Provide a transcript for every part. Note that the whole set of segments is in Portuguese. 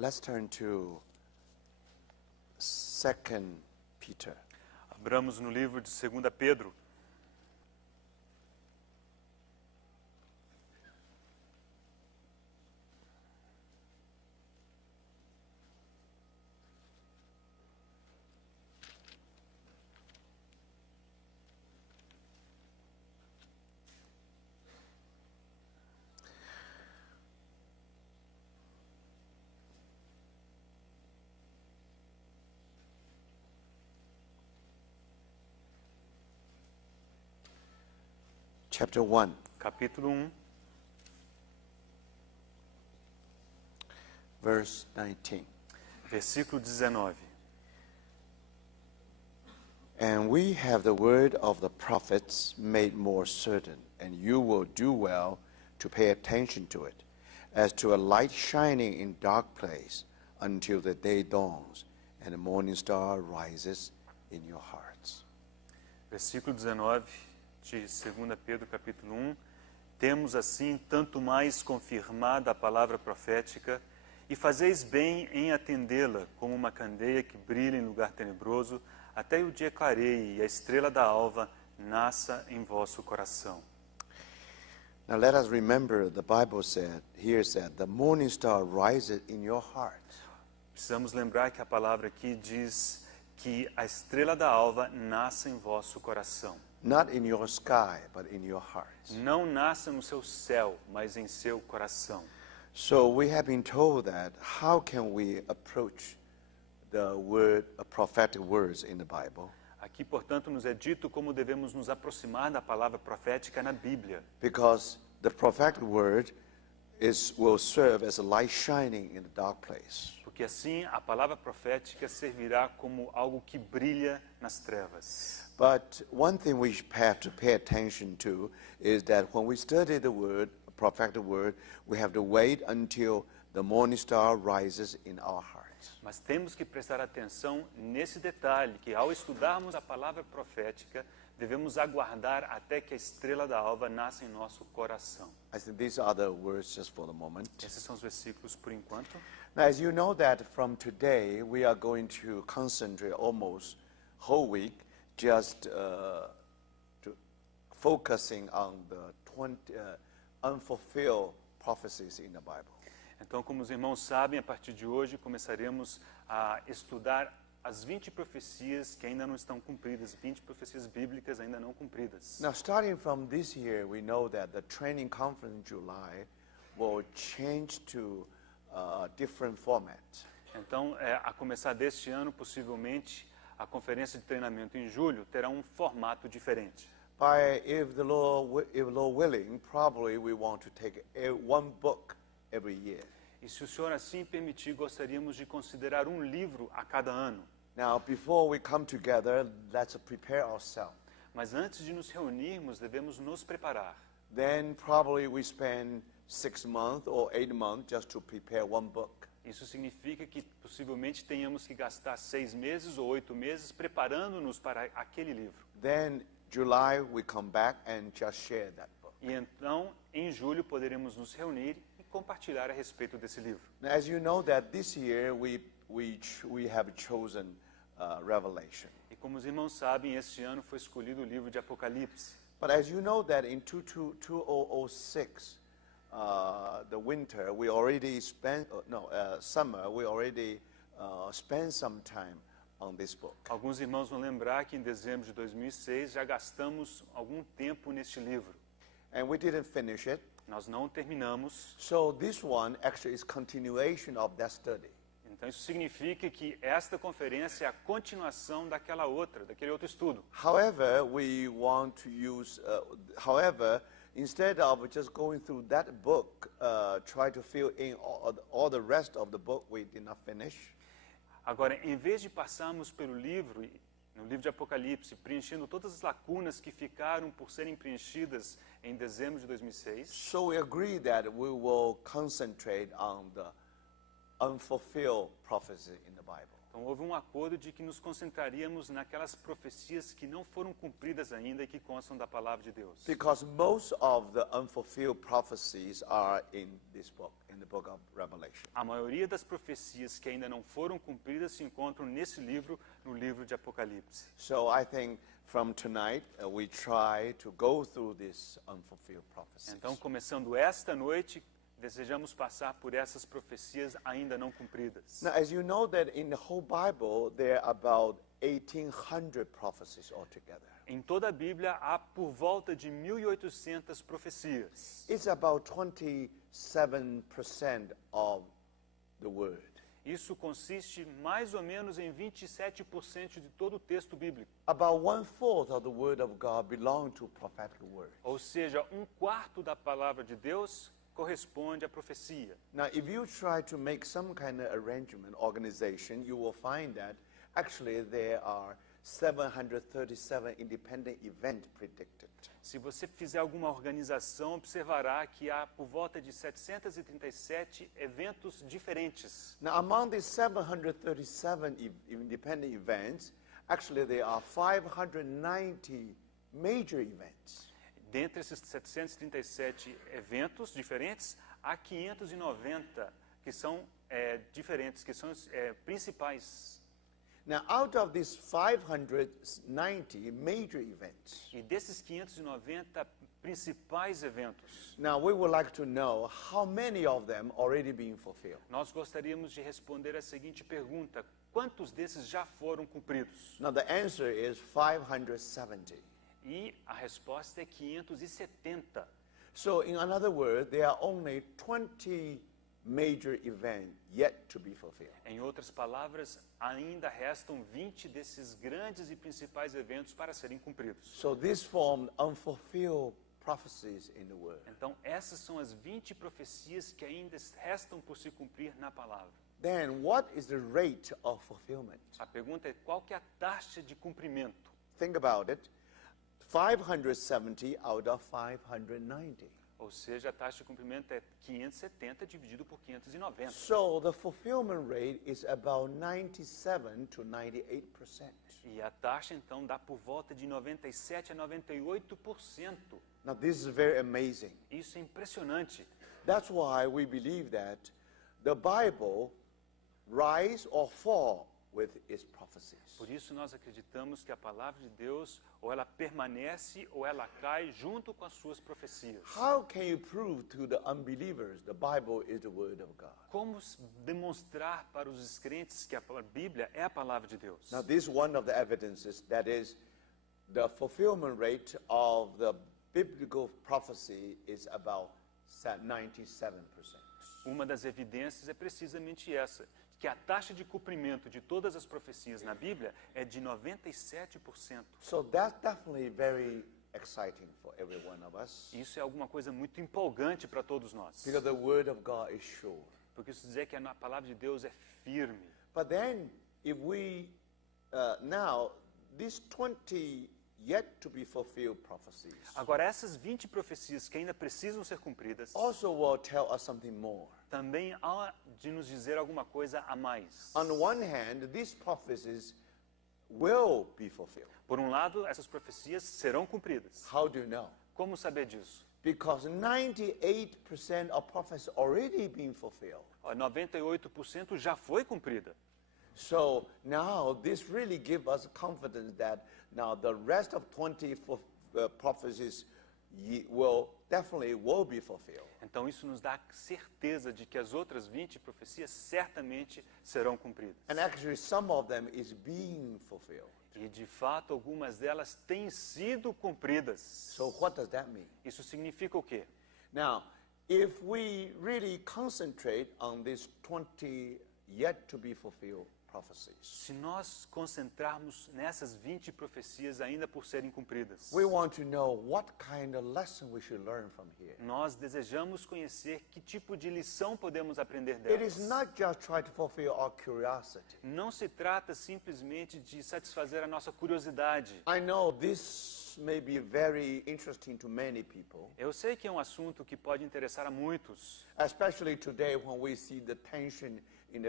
Let's turn to 2 Peter. Abramos no livro de 2 Pedro. Chapter 1. Capítulo 1, Verse 19. versículo 19. And we have the word of the prophets made more certain, and you will do well to pay attention to it, as to a light shining in dark place until the day dawns and the morning star rises in your hearts. Versículo 19 de 2 Pedro, capítulo 1. Temos assim tanto mais confirmada a palavra profética, e fazeis bem em atendê-la como uma candeia que brilha em lugar tenebroso, até o dia clareie e a estrela da alva nasça em vosso coração. Now let us remember the Bible here said, the morning star rises in your heart. Precisamos lembrar que a palavra aqui diz que a estrela da alva nasça em vosso coração. Not in your sky, but in your heart. Não nasça no seu céu, mas em seu coração. So we have been told that how can we approach the prophetic words in the Bible? Aqui, portanto, nos é dito como devemos nos aproximar da palavra profética na Bíblia. Because the prophetic word will serve as a light shining in the dark place. Porque assim a palavra profética servirá como algo que brilha nas trevas. But one thing we have to pay attention to is that when we study the word, prophetic word, we have to wait until the morning star rises in our hearts. Mas temos que prestar atenção nesse detalhe, que ao estudarmos a palavra profética, devemos aguardar até que a estrela da alva nasça em nosso coração. I think these are the words just for the moment. Esses são os versículos por enquanto. Now, as you know that from today, we are going to concentrate almost whole week just focusing on the 20 unfulfilled prophecies in the Bible. Então, como os irmãos sabem, a partir de hoje começaremos a estudar as 20 profecias que ainda não estão cumpridas, 20 profecias bíblicas ainda não cumpridas. Now, starting from this year, we know that the training conference in July will change to a different format. Então, a começar deste ano, possivelmente, a conferência de treinamento em julho terá um formato diferente. If the Lord willing, probably we want to take one book every year. E se o Senhor assim permitir, gostaríamos de considerar um livro a cada ano. Now, before we come together, let's prepare ourselves. Mas antes de nos reunirmos, devemos nos preparar. Then probably we spend 6 months or 8 months just to prepare one book. Isso significa que possivelmente tenhamos que gastar 6 meses ou 8 meses preparando-nos para aquele livro. Then July we come back and just share that book. E então, em julho, poderemos nos reunir e compartilhar a respeito desse livro. Now, as you know that this year we have chosen Revelation. E como os irmãos sabem, este ano foi escolhido o livro de Apocalipse. But as you know that in 2006, the winter, we already summer, we already spent some time on this book. Alguns irmãos vão lembrar que em dezembro de 2006 já gastamos algum tempo neste livro. And we didn't finish it. Nós não terminamos. So this one actually is continuation of that study. Então isso significa que esta conferência é a continuação daquela outra, daquele outro estudo. However, we want to use, instead of just going through that book, try to fill in all the rest of the book we did not finish. Agora, em vez de passarmos pelo livro no livro de Apocalipse, preenchendo todas as lacunas que ficaram por serem preenchidas em dezembro de 2006. So we agree that we will concentrate on the unfulfilled prophecy in the Bible. Então houve um acordo de que nos concentraríamos naquelas profecias que não foram cumpridas ainda e que constam da palavra de Deus. Because most of the unfulfilled prophecies are in this book, in the book of Revelation. A maioria das profecias que ainda não foram cumpridas se encontram nesse livro, no livro de Apocalipse. So I think from tonight we try to go through these unfulfilled prophecies. Então, começando esta noite, desejamos passar por essas profecias ainda não cumpridas. Now, as you know that in the whole Bible, there are about 1,800 prophecies altogether. Em toda a Bíblia há por volta de 1.800 profecias. It's about 27% of the word. Isso consiste mais ou menos em 27% de todo o texto bíblico. About 1/4 of the word of God belong to prophetic word. Ou seja, 1/4 da palavra de Deus corresponde à profecia. Now, if you try to make some kind of arrangement, organization, you will find that actually there are 737 independent events predicted. Se você fizer alguma organização, observará que há por volta de 737 eventos diferentes. Now, among these 737 independent events, actually there are 590 major events. Dentre esses 737 eventos diferentes, há 590 que são diferentes, que são principais. Now, out of these 590 major events, E desses 590 principais eventos, now we would like to know how many of them already being fulfilled. nós gostaríamos de responder a seguinte pergunta: quantos desses já foram cumpridos? Now, the answer is 570. E a resposta é 570. So, in another word, there are only 20 major events yet to be fulfilled. Em outras palavras, ainda restam 20 desses grandes e principais eventos para serem cumpridos. So, this formed unfulfilled prophecies in the word. Então, essas são as 20 profecias que ainda restam por se cumprir na palavra. Then, what is the rate of fulfillment? A pergunta é: qual que é a taxa de cumprimento? Think about it. 570 out of 590. Ou seja, a taxa de cumprimento é 570 dividido por 590. So the fulfillment rate is about 97 to 98%. E a taxa, então, dá por volta de 97 a 98%. Now, this is very amazing. Isso é impressionante. That's why we believe that the Bible rise or fall with its prophecies. Por isso nós acreditamos que a palavra de Deus ou ela permanece ou ela cai junto com as suas profecias. How can you prove to the unbelievers the Bible is the Word of God? Como demonstrar para os descrentes que a Bíblia é a palavra de Deus? Now, this is one of the evidences, that is, the fulfillment rate of the biblical prophecy is about 97%. Uma das evidências é precisamente essa, que a taxa de cumprimento de todas as profecias na Bíblia é de 97%. So that's definitely very exciting for every one of us. Isso é alguma coisa muito empolgante para todos nós. Because the Word of God is sure. Porque isso diz que a palavra de Deus é firme. But then, if we, now, these 20 yet to be fulfilled prophecies Agora, essas 20 profecias que ainda precisam ser cumpridas also will tell us something more. também há de nos dizer alguma coisa a mais. On the one hand, these prophecies will be fulfilled. Por um lado, essas profecias serão cumpridas. How do you know? Como saber disso? Because 98% of prophecies already been fulfilled. 98% já foi cumprida. So now this really gives us confidence that now the rest of 20 prophecies will be fulfilled. Então isso nos dá certeza de que as outras 20 profecias certamente serão cumpridas. And actually some of them is being fulfilled. E de fato algumas delas têm sido cumpridas. So what does that mean? Isso significa o quê? Now, if we really concentrate on these 20 yet to be fulfilled prophecies. Se nós concentrarmos nessas 20 profecias ainda por serem cumpridas, We want to know what kind of lesson we should learn from here. nós desejamos conhecer que tipo de lição podemos aprender It is delas. not just try to fulfill our curiosity. Não se trata simplesmente de satisfazer a nossa curiosidade. I know this may be very interesting to many people, Eu sei que é um assunto que pode interessar a muitos, especially today when we see the tension in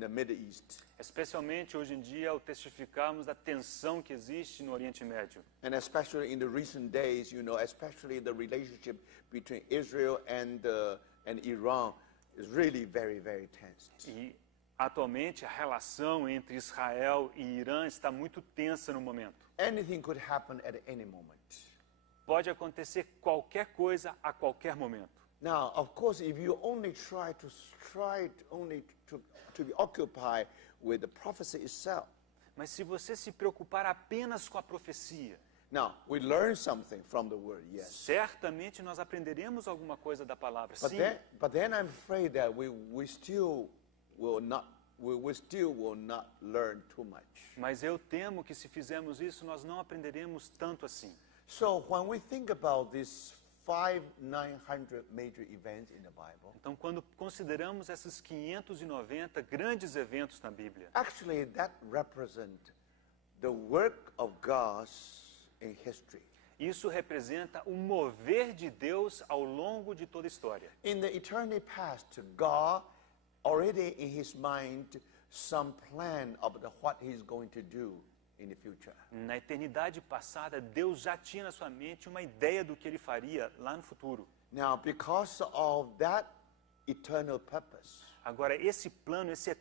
the Middle East, especialmente hoje em dia ao testificarmos da tensão que existe no Oriente Médio. and especially in the recent days, especially the relationship between Israel and Iran is really very, very tense. E atualmente a relação entre Israel e Irã está muito tensa no momento. Anything could happen at any moment. Pode acontecer qualquer coisa a qualquer momento. Now, of course, if you only try to be occupied with the prophecy itself, Mas se você se preocupar apenas com a profecia, now we learn something from the word, yes. certamente nós aprenderemos alguma coisa da palavra. But Sim, then I'm afraid that we still will not learn too much. mas eu temo que se fizermos isso, nós não aprenderemos tanto assim. So when we think about these 900 major events in the Bible, Então, quando consideramos esses 590 grandes eventos na Bíblia, actually that represent the work of God in history. isso representa o mover de Deus ao longo de toda a história. In the eternity past, God already in his mind some plan of what he's going to do in the future. Na eternidade passada, Deus já tinha na sua mente uma ideia do que ele faria lá no futuro. Now, because of that eternal purpose, Agora, esse plano, esse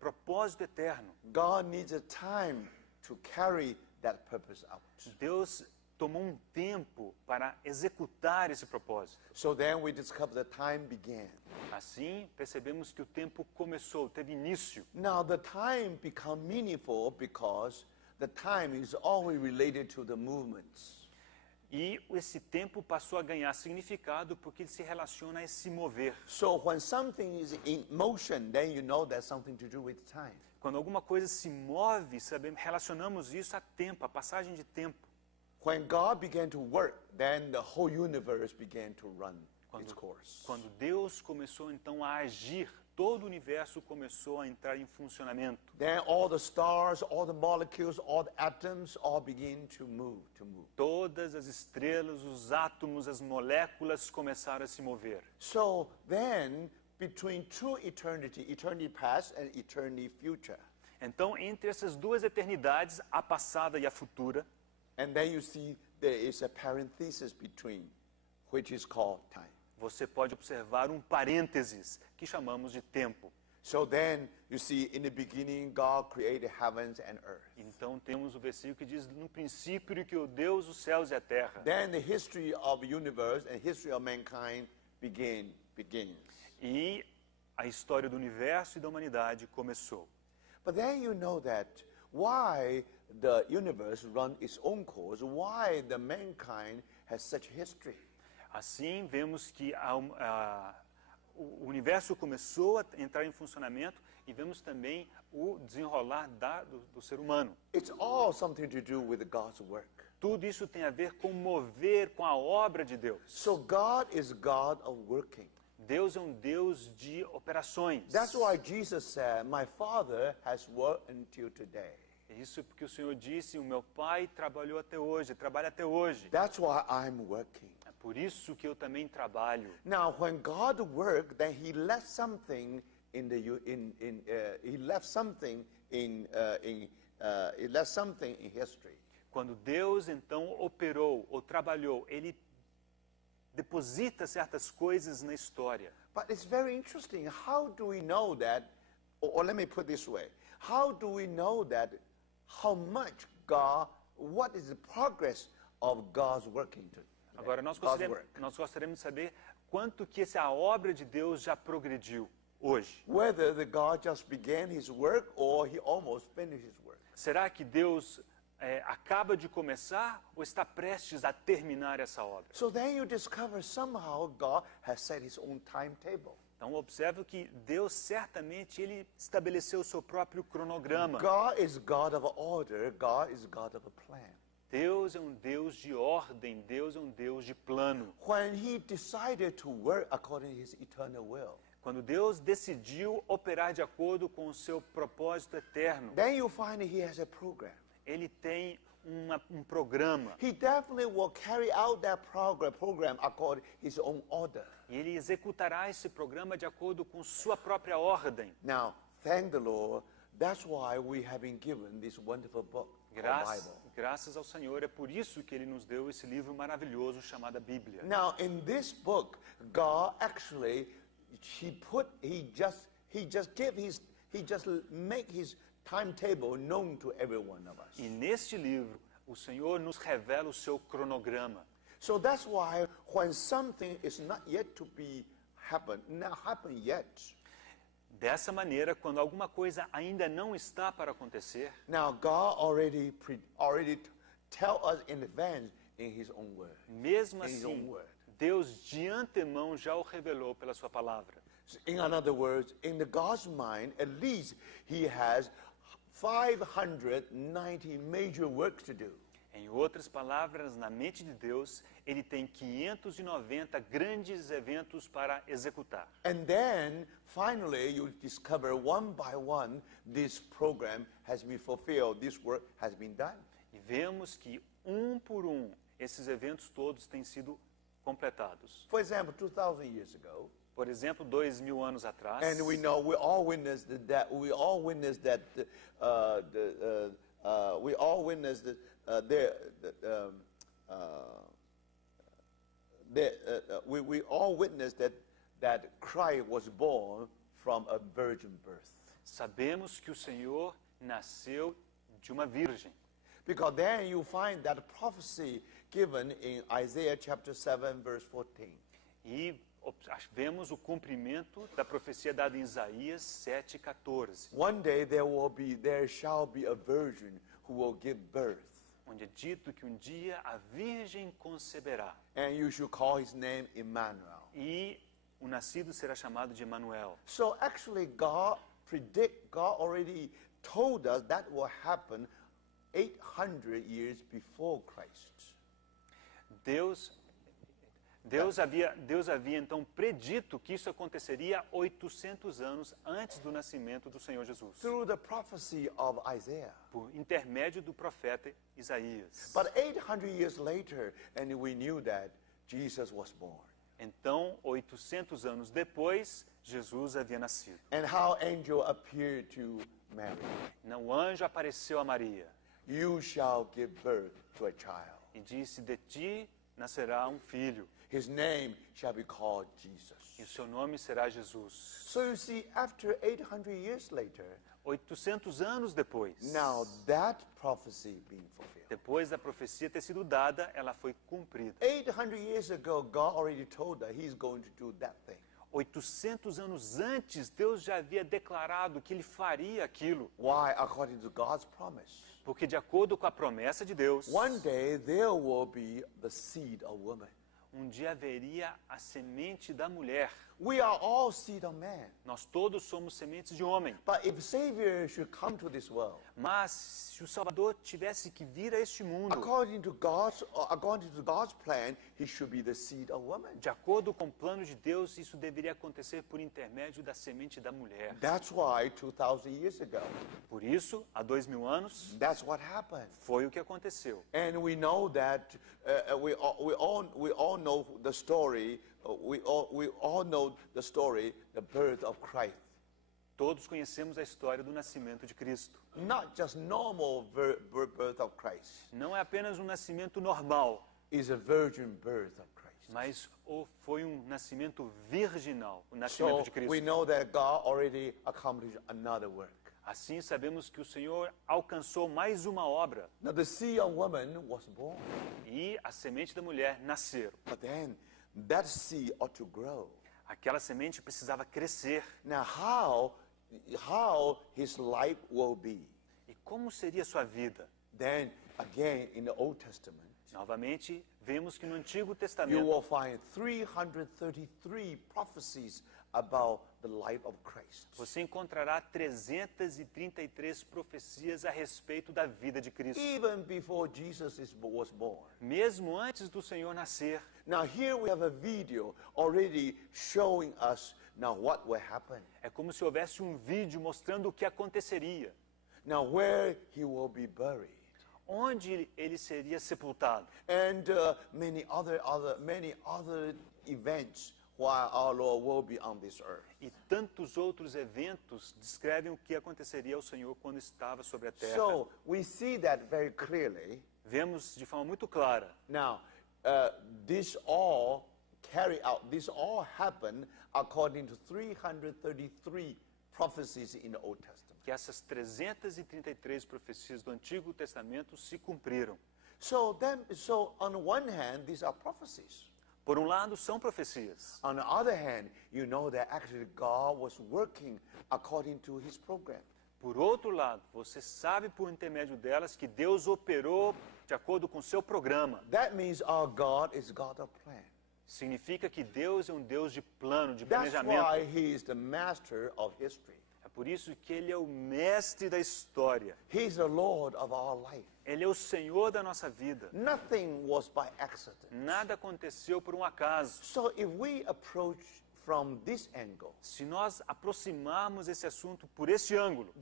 propósito eterno, God needs a time to carry that purpose out. Deus tomou um tempo para executar esse propósito. So then we discover the time began. Assim, percebemos que o tempo começou, teve início. Now, the time become meaningful because the time is always related to the movements. E esse tempo passou a ganhar significado porque ele se relaciona a esse mover. So when something is in motion, then you know there's something to do with time. Quando alguma coisa se move, relacionamos isso a tempo, a passagem de tempo. When God began to work, then the whole universe began to run its course. Quando Deus começou então a agir, todo o universo começou a entrar em funcionamento. Then all the stars, all the molecules, all the atoms all begin to move. Todas as estrelas, os átomos, as moléculas começaram a se mover. So then, between two eternity past and eternity future, Então, entre essas duas eternidades, a passada e a futura, and then you see there is a parenthesis between, which is called time. você pode observar um parênteses que chamamos de tempo. So then you see in the beginning God created heavens and earth. Então temos o versículo que diz: no princípio criou Deus os céus e a terra. Then the history of the universe and history of mankind begins. E a história do universo e da humanidade começou. But then you know that why the universe runs its own course, why the mankind has such history. Assim, vemos que o universo começou a entrar em funcionamento e vemos também o desenrolar do ser humano. It's all something to do with God's work. Tudo isso tem a ver com mover, com a obra de Deus. So God is God of working. Deus é um Deus de operações. That's why Jesus said, "My Father has worked until today." Isso porque o Senhor disse: o meu Pai trabalhou até hoje, trabalha até hoje. That's why I'm working. É por isso que eu também trabalho. Now, when God worked, then He left something in history. Quando Deus então operou ou trabalhou, Ele deposita certas coisas na história. But it's very interesting. How do we know that? Or let me put it this way: how do we know that? How much God? What is the progress of God's working? Agora nós God's work. gostaríamos de saber quanto que a obra de Deus já progrediu hoje. Whether the God just began His work or He almost finished His work. Será que Deus acaba de começar ou está prestes a terminar essa obra? So then you discover somehow God has set His own timetable. Então observe que Deus certamente ele estabeleceu o seu próprio cronograma. God is God of order. God is God of a plan. Deus é um Deus de ordem, Deus é um Deus de plano. When He decided to work according to His eternal will, Quando Deus decidiu operar de acordo com o seu propósito eterno, then you find He has a program. ele tem um programa. He definitely will carry out that program according to His own order. E ele executará esse programa de acordo com sua própria ordem. Now, thank the Lord. That's why we have been given this wonderful book called Bible. Graças ao Senhor, é por isso que ele nos deu esse livro maravilhoso chamado Bíblia. Now, in this book, God actually he just make His timetable known to every one of us. E neste livro, o Senhor nos revela o seu cronograma. So that's why when something is not yet to not happen yet. Dessa maneira, quando alguma coisa ainda não está para acontecer, Now God already tell us in advance in His own word. mesmo In His own assim, word. Deus de antemão já o revelou pela sua palavra. In other words, in the God's mind, at least He has 590 major works to do. Em outras palavras, na mente de Deus, ele tem 590 grandes eventos para executar. And then, finally, you discover one by one, this program has been fulfilled, this work has been done. E vemos que, por esses eventos todos têm sido completados. For example, 2,000 years ago, Por exemplo, 2000 anos atrás, and we know we all witnessed that we all witnessed that Christ was born from a virgin birth. sabemos que o Senhor nasceu de uma virgem. Because then you find that prophecy given in Isaiah chapter 7 verse 14. E vemos o cumprimento da profecia dada em Isaías 7,14, One day there shall be a virgin who will give birth, onde é dito que um dia a virgem conceberá and you should call his name Emmanuel. e o nascido será chamado de Emanuel. So actually God already told us that will happen 800 years before Christ. Deus havia então predito que isso aconteceria 800 anos antes do nascimento do Senhor Jesus, Through the prophecy of Isaiah. por intermédio do profeta Isaías. But 800 years later, and we knew that Jesus was born. Então, 800 anos depois, Jesus havia nascido. And how angel appeared to Mary. Então, o anjo apareceu a Maria You shall give birth to a child. e disse: de ti nascerá um filho, His name shall be called Jesus. e o seu nome será Jesus. So you see, after 800 years later, 800 anos depois, now that prophecy being fulfilled. depois da profecia ter sido dada, ela foi cumprida. 800 years ago, God already told that He's going to do that thing. 800 anos antes, Deus já havia declarado que ele faria aquilo. Why? According to God's promise. Porque de acordo com a promessa de Deus, One day there will be the seed of woman. um dia haveria a semente da mulher. We are all seed of man. Nós todos somos sementes de homem. But if Savior should come to this world, Mas se o Salvador tivesse que vir a este mundo, according to God's plan, He should be the seed of woman. de acordo com o plano de Deus, isso deveria acontecer por intermédio da semente da mulher. That's why 2,000 years ago, Por isso, há 2000 anos, that's what happened. foi o que aconteceu. And we know that we all know the story. We all know the story, the birth of Christ. Todos conhecemos a história do nascimento de Cristo. Not just normal birth of Christ. Não é apenas um nascimento normal, It's a virgin birth of Christ. mas foi um nascimento virginal, o nascimento So de Cristo. we know that God already accomplished another work. Assim sabemos que o Senhor alcançou mais uma obra Now the seed of woman was born, e a semente da mulher nasceram. but then that seed ought to grow. Aquela semente precisava crescer. Now how his life will be? E como seria sua vida? Then again in the Old Testament, Novamente, vemos que no Antigo you Testamento will find 333 prophecies about the life of Christ. Você encontrará 333 profecias a respeito da vida de Cristo. Even before Jesus was born. Mesmo antes do Senhor nascer. Now here we have a video already showing us now what will happen. É como se houvesse um vídeo mostrando o que aconteceria. Now where he will be buried. Onde ele seria sepultado. And many other events while our Lord will be on this earth. E tantos outros eventos descrevem o que aconteceria ao Senhor quando estava sobre a terra. So we see that very clearly. Vemos de forma muito clara. Now, this all happened according to 333 prophecies in the Old Testament. Que essas 333 profecias do Antigo Testamento se cumpriram. So on one hand, these are prophecies. Por um lado, são profecias. On the other hand, you know that actually God was working according to his program. Por outro lado, você sabe por intermédio delas que Deus operou de acordo com seu programa. That means our God is God of plan. Significa que Deus é um Deus de plano, de That's planejamento. why he is the master of history. É por isso que Ele é o mestre da história. He is the Lord of our life. Ele é o Senhor da nossa vida. Nothing was by accident. Nada aconteceu por um acaso. So if we approach from this angle, Se nós aproximarmos esse assunto por este ângulo,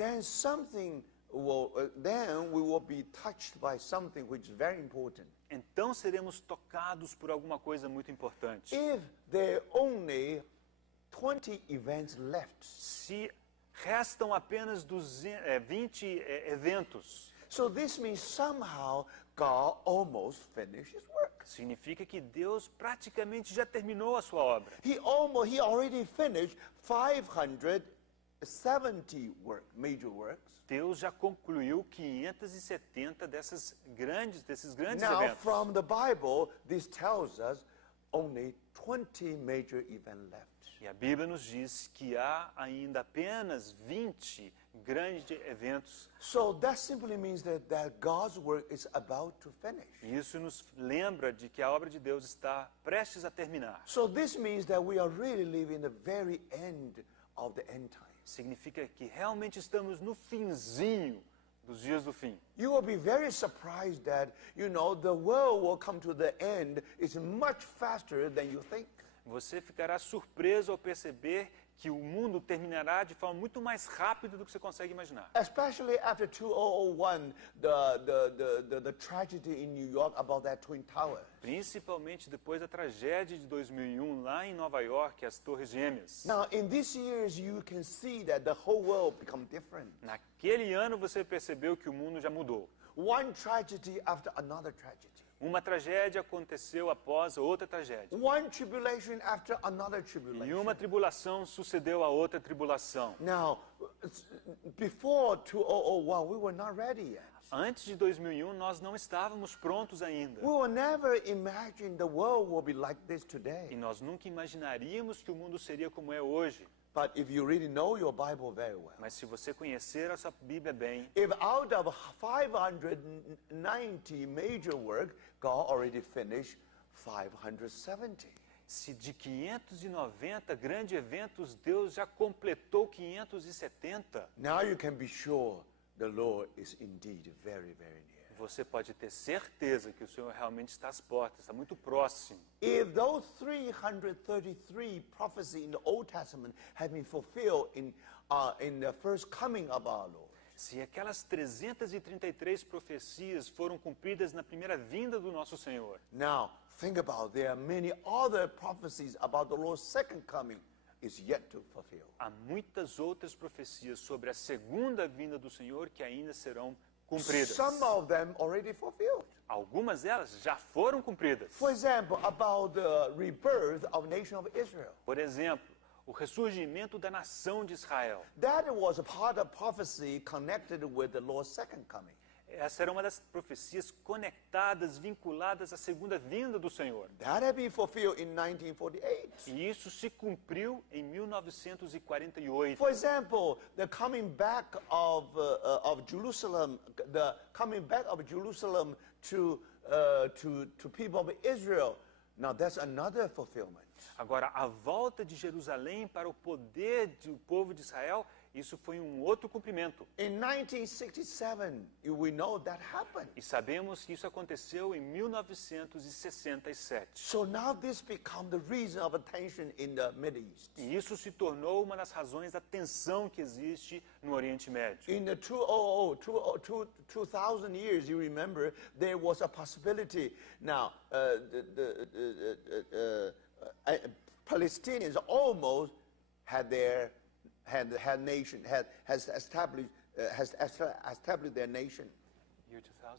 then we will be touched by something which is very important. então seremos tocados por alguma coisa muito importante. If there are only 20 events left, Se restam apenas 20 eventos, so this means somehow God almost finished his work. significa que Deus praticamente já terminou a sua obra. He already finished 570 major works. Deus já concluiu 570 desses grandes Now, eventos. from the Bible, this tells us only 20 major events left. E a Bíblia nos diz que há ainda apenas 20 grandes eventos. So that simply means that God's work is about to finish. E isso nos lembra de que a obra de Deus está prestes a terminar. So this means that we are really living the very end of the end time. Significa que realmente estamos no finzinho dos dias do fim. You will be very surprised that, the world will come to the end is much faster than you think. Você ficará surpreso ao perceber que o mundo terminará de forma muito mais rápida do que você consegue imaginar. Especially after 2001, the tragedy in New York about that Twin Tower. Principalmente depois da tragédia de 2001 lá em Nova York, as Torres Gêmeas. Now, in these years, you can see that the whole world become different. Naquele ano você percebeu que o mundo já mudou. One tragedy after another tragedy. Uma tragédia aconteceu após outra tragédia. One tribulation after another E tribulation. uma tribulação sucedeu a outra tribulação. Now, before 2001, we were not ready yet. Antes de 2001, nós não estávamos prontos ainda. We will never imagine the world will be like this today. E nós nunca imaginaríamos que o mundo seria como é hoje. But if you really know your Bible very well, Mas se você conhecer a sua Bíblia bem, if out of 590 major work, God already finished 570. se de 590 grandes eventos, Deus já completou 570, Now you can be sure the Lord is indeed very, very near. você pode ter certeza que o Senhor realmente está às portas, está muito próximo. If those 333 prophecies in the Old Testament have been fulfilled in the first coming of our Lord, Se aquelas 333 profecias foram cumpridas na primeira vinda do nosso Senhor, now think about there are many other prophecies about the Lord's second coming is yet to fulfill. há muitas outras profecias sobre a segunda vinda do Senhor que ainda serão cumpridas. Some of them already fulfilled. Algumas delas já foram cumpridas. For example, about the rebirth of the nation of Israel. Por exemplo, o ressurgimento da nação de Israel. That was a part of prophecy connected with the Lord's second coming. Essa era uma das profecias conectadas, vinculadas à segunda vinda do Senhor. That had been fulfilled in 1948. E isso se cumpriu em 1948. For example, the coming back of Jerusalem, the coming back of Jerusalem to people of Israel, Now that's another fulfillment. Agora, a volta de Jerusalém para o poder do povo de Israel, isso foi um outro cumprimento. In 1967, we know that happened. E sabemos que isso aconteceu em 1967. So now this becomes the reason of attention in the Middle East. E isso se tornou uma das razões da tensão que existe no Oriente Médio. In the 2000 years, you remember, there was a possibility. Now, Palestinians almost had their has established their nation. Year 2000?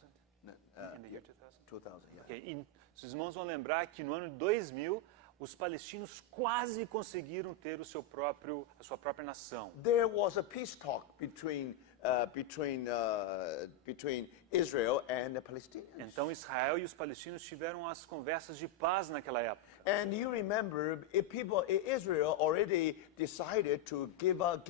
In the year 2000? 2000, yeah. Okay. E os irmãos vão lembrar que no ano 2000, os palestinos quase conseguiram ter a sua própria nação. There was a peace talk between Israel and the Palestinians. Então Israel e os palestinos tiveram as conversas de paz naquela época. And you remember, Israel already decided to give up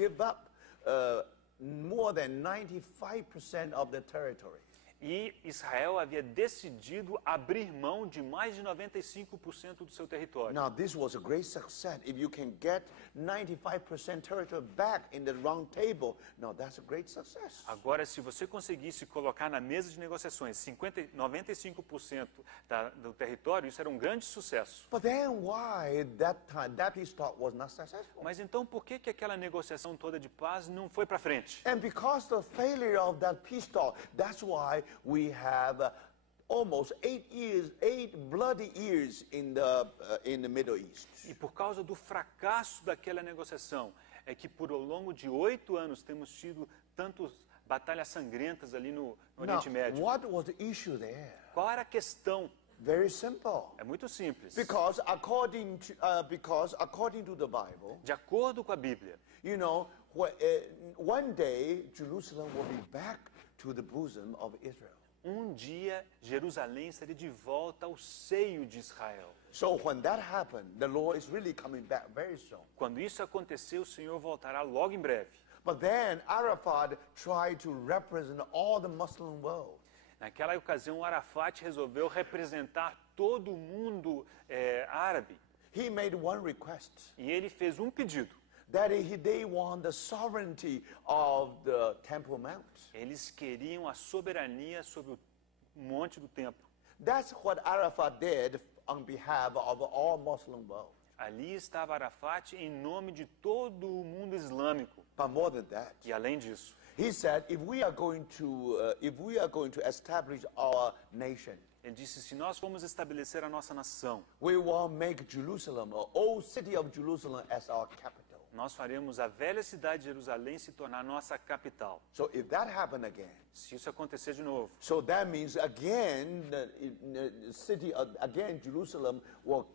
more than 95% of the territory. E Israel havia decidido abrir mão de mais de 95% do seu território. Now, this was a great success. If you can get 95% territory back in the round table, now that's a great success. Agora, se você conseguisse colocar na mesa de negociações 95% do território, isso era um grande sucesso. But then why that peace talk was not successful? Mas então, por que aquela negociação toda de paz não foi para frente? And because the failure of that peace talk, that's why we have almost 8 bloody years in the Middle East. E por causa do fracasso daquela negociação, é que por ao longo de 8 anos temos tido tantas batalhas sangrentas ali no Oriente Médio. What was the issue there? Qual era a questão? Very simple. É muito simples. Because according to the Bible, de acordo com a Bíblia, you know, one day Jerusalem will be back to the bosom of Israel. Um dia Jerusalém estaria de volta ao seio de Israel. So when that happened, the Lord is really coming back very soon. Quando isso acontecer, o Senhor voltará logo em breve. But then Arafat tried to represent all the Muslim world. Naquela ocasião, Arafat resolveu representar todo o mundo árabe. He made one request. E ele fez um pedido. That they want the sovereignty of the Temple Mount. Eles queriam a soberania sobre o monte do templo. That's what Arafat did on behalf of all Muslim world. Ali estava Arafat em nome de todo o mundo islâmico. But more than that, E além disso, he said, if we are going to establish our nation, ele disse: se nós formos estabelecer a nossa nação, we will make Jerusalem, or old city of Jerusalem, as our capital. nós faremos a velha cidade de Jerusalém se tornar nossa capital. So if that happened again, Se isso acontecer de novo, so that means again the city again Jerusalem will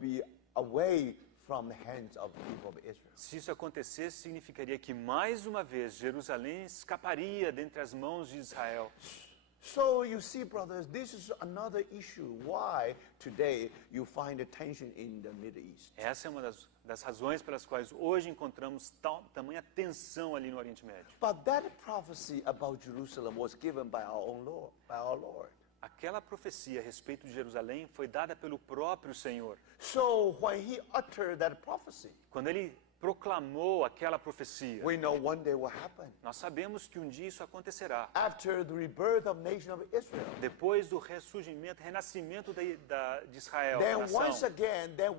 be away from the hands of the people of Israel. se isso acontecer, significaria que mais uma vez Jerusalém escaparia dentre as mãos de Israel. So you see, brothers, this is another issue why today you find a tension in the Middle East. Essa é uma das razões pelas quais hoje encontramos tamanha tensão ali no Oriente Médio. But that prophecy about Jerusalem was given by our Lord. Aquela profecia a respeito de Jerusalém foi dada pelo próprio Senhor. So when he uttered that prophecy, Quando ele proclamou aquela profecia, we know one day will happen. nós sabemos que um dia isso acontecerá. After the rebirth of the nation of Israel. Depois do ressurgimento, renascimento de Israel, da Then nação,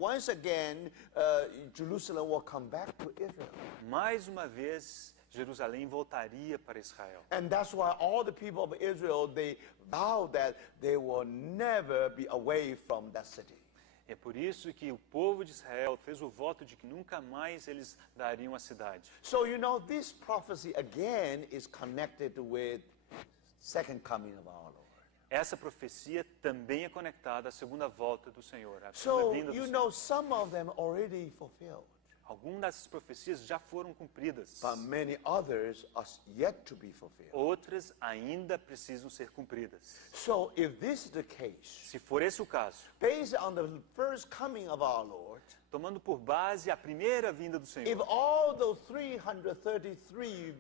once again, Jerusalem will come back to Israel. mais uma vez, Jerusalém voltaria para Israel. And that's why all the people of Israel, they vow that they will never be away from that city. É por isso que o povo de Israel fez o voto de que nunca mais eles dariam a cidade. So, you know, this prophecy again is connected with second coming of our Lord. Essa profecia também é conectada à segunda volta do Senhor, à segunda So, vinda do you Senhor. know, some of them already fulfilled, Algumas dessas profecias já foram cumpridas. but many others are yet to be fulfilled. Outras ainda precisam ser cumpridas. So, if this is the case, Se for esse o caso, based on the first coming of our Lord, tomando por base a primeira vinda do if Senhor, all those 333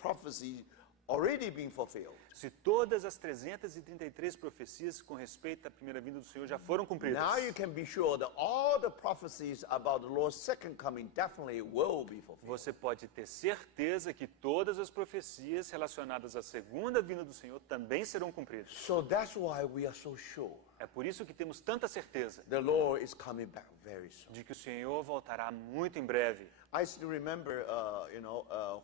prophecies already been fulfilled, Se todas as 333 profecias com respeito à primeira vinda do Senhor já foram cumpridas, now you can be sure that all the prophecies about the Lord's second coming definitely will be fulfilled. você pode ter certeza que todas as profecias relacionadas à segunda vinda do Senhor também serão cumpridas. So that's why we are so sure É por isso que temos tanta certeza the Lord is coming back very soon. de que o Senhor voltará muito em breve. I still remember,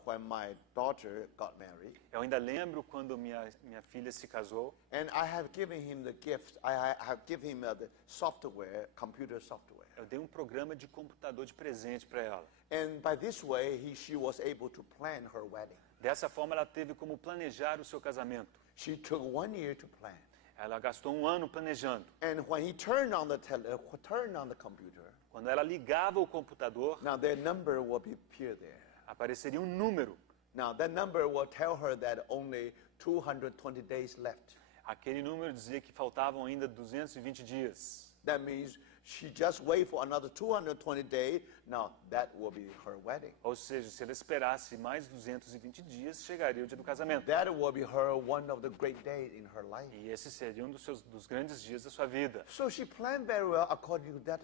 when my daughter got married, Eu ainda lembro quando minha filha se casou, and I have given him the gift. I have given him the software, computer software. eu dei um programa de computador de presente para ela. And by this way, she was able to plan her wedding. Dessa forma, ela teve como planejar o seu casamento. She took 1 year to plan. Ela gastou um ano planejando. And when he turned on the computer, Quando ela ligava o computador, now their number will appear there. apareceria um número. Now that number will tell her that only 220 days left. Aquele número dizia que faltavam ainda 220 dias. That means she just wait for another 220 days. Now that will be her wedding. Ou seja, se ela esperasse mais 220 dias, chegaria o dia do casamento. That will be one of the great days in her life. E esse seria um dos grandes dias da sua vida. So she planned very well according to that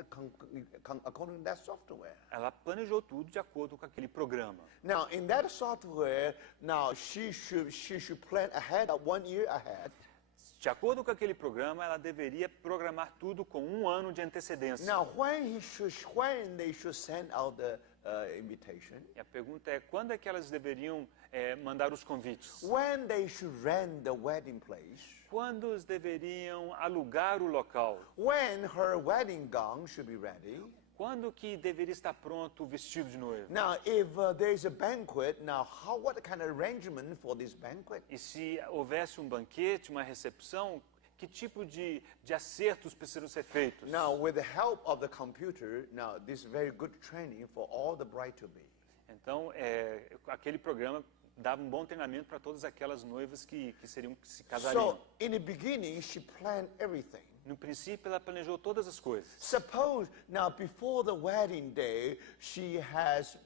software. Ela planejou tudo de acordo com aquele programa. Now in that software, now she should plan ahead, 1 year ahead. De acordo com aquele programa, ela deveria programar tudo com um ano de antecedência. Now when they should send out the invitation, E a pergunta é, quando é que elas deveriam mandar os convites? when they should rent the wedding place, Quando eles deveriam alugar o local? when her wedding gown should be ready. Quando que deveria estar pronto o vestido de noiva? Now, if there is a banquet, now what kind of arrangement for this banquet? E se houvesse um banquete, uma recepção, que tipo de acertos precisam ser feitos? Now, with the help of the computer, now this is very good training for all the bride-to-be. Então, aquele programa dava um bom treinamento para todas aquelas noivas que se casariam. So, in the beginning, she planned everything. No princípio, ela planejou todas as coisas. Suppose now before the wedding day, she has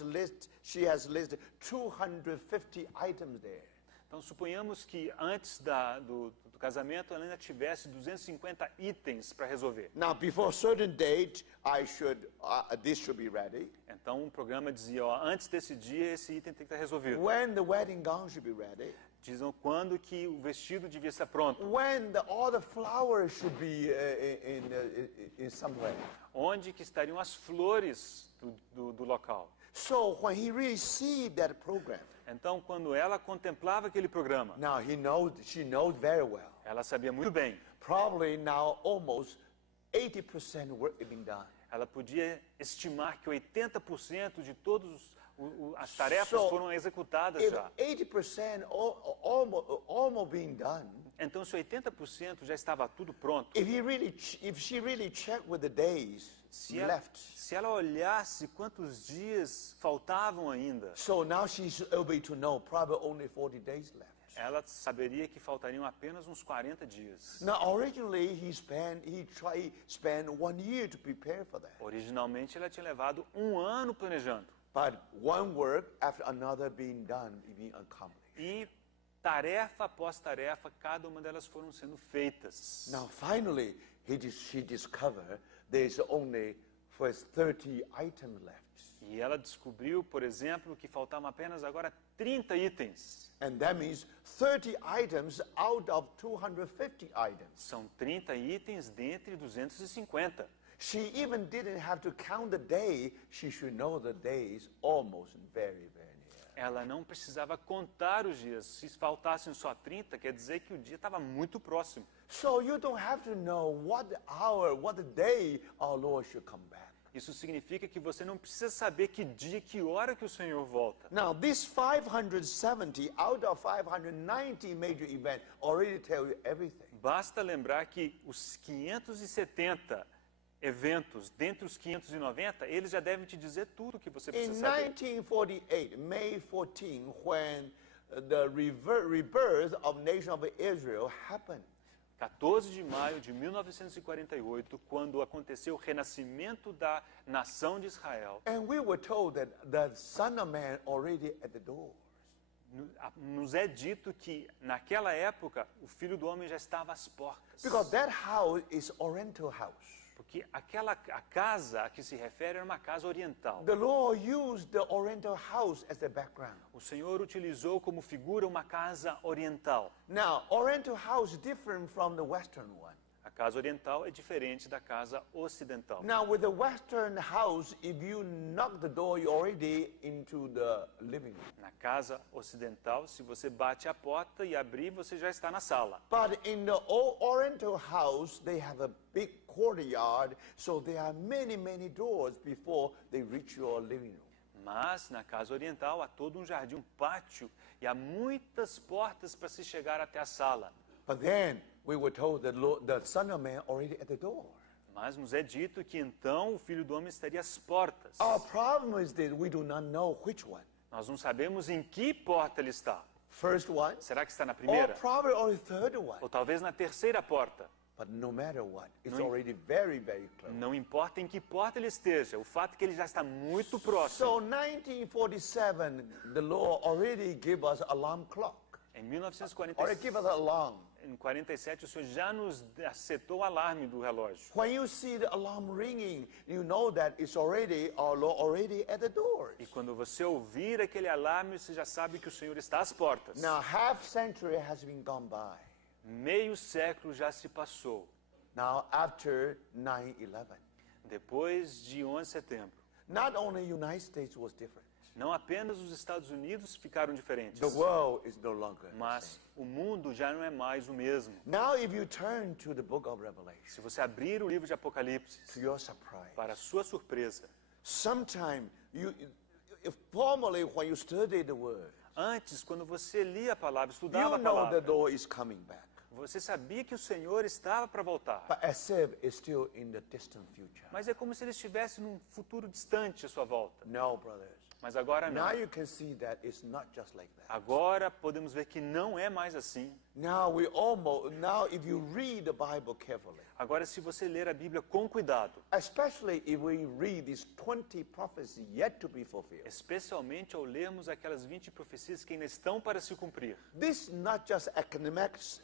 listed 250 items there. Então, suponhamos que antes do casamento, ela ainda tivesse 250 itens para resolver. Now, before a certain date, this should be ready. Então, o programa dizia, antes desse dia, esse item tem que estar resolvido. When the wedding gown should be ready. Dizem quando que o vestido devia estar pronto. When all the flowers should be in somewhere. Onde que estariam as flores do local. So when he received that program, então, quando ela contemplava aquele programa, now she knows very well. Ela sabia muito bem. Probably now almost 80% work is being done. Ela podia estimar que 80% de todas as tarefas foram executadas já. 80% almost being done. Então, se 80% já estava tudo pronto, if she really checked with the days left. Se ela olhasse quantos dias faltavam ainda, so now she's able to know probably only 40 days left. Ela saberia que faltariam apenas uns 40 dias. Now, originally he spent 1 year to prepare for that. Originalmente ela tinha levado um ano planejando. But one work after another being done, being accomplished. E tarefa após tarefa, cada uma delas foram sendo feitas. Now, finally, she discovered there's only 30 items left. E ela descobriu, por exemplo, que faltavam apenas agora 30 itens. And that means 30 items out of 250 items. São 30 itens dentre 250. She even didn't have to count the day. She should know the days almost very, very near. Ela não precisava contar os dias. Se faltassem só 30, quer dizer que o dia estava muito próximo. So you don't have to know what hour, what day our Lord should come back. Isso significa que você não precisa saber que dia, que hora que o Senhor volta. Now, this 570 out of 590 major events already tell you everything. Basta lembrar que os 570 eventos, dentre os 590, eles já devem te dizer tudo o que você precisa saber. In 1948, May 14, when the rebirth of nation of Israel happened. 14 de maio de 1948, quando aconteceu o renascimento da nação de Israel. And we were told that the Son of Man already at the doors. nos é dito que naquela época o Filho do Homem já estava às portas. Because that house is Oriental house. Porque a casa a que se refere era uma casa oriental. The Lord used the Oriental house as the background. O Senhor utilizou como figura uma casa oriental. Now, Oriental house is different from the Western one. A casa oriental é diferente da casa ocidental. Now, with the Western house, if you knock the door, you're already into the living room. Na casa ocidental, se você bate a porta e abrir, você já está na sala. But in the Oriental house, they have a big courtyard, so there are many, many doors before they reach your living room. Mas na casa oriental há todo um jardim, um pátio, e há muitas portas para se chegar até a sala. But then we were told that the Son of Man already at the door. Mas nos é dito que então o Filho do Homem estaria às portas. Our problem is that we do not know which one. Nós não sabemos em que porta ele está. First one, Será que está na or primeira? probably only third one. Ou talvez na terceira porta? But no matter what, it's No. already very, very close. Não importa em que porta ele esteja, o fato é que ele já está muito próximo. So 1947, the Lord already gave us alarm clock. Em Already give us alarm. 1947, o Senhor já nos acertou o alarme do relógio. When you see the alarm ringing, you know that it's already, our Lord already at the doors. E quando você ouvir aquele alarme, você já sabe que o Senhor está às portas. Now, half century has been gone by. Meio século já se passou, Now, after 9/11, depois de 11 de setembro. not only United States was different, Não apenas os Estados Unidos ficaram diferentes, the world is no longer the mas same. o mundo já não é mais o mesmo. Now, if you turn to the book of Revelation, Se você abrir o livro de Apocalipse, to your surprise, para sua surpresa, sometime formerly when you study the word, antes, quando você lia a palavra, you estudava a know the palavra, Lord is coming back. você sabia que o Senhor estava para voltar. But as if it's still in the distant future. Mas é como se ele estivesse num futuro distante à sua volta. No, brothers. Mas agora não. Now you can see that it's not just like that. Agora podemos ver que não é mais assim. Now if you read the Bible carefully, Agora, se você ler a Bíblia com cuidado, especially if we read these 20 prophecies yet to be fulfilled, especialmente ao lermos aquelas 20 profecias que ainda estão para se cumprir. this not just academics,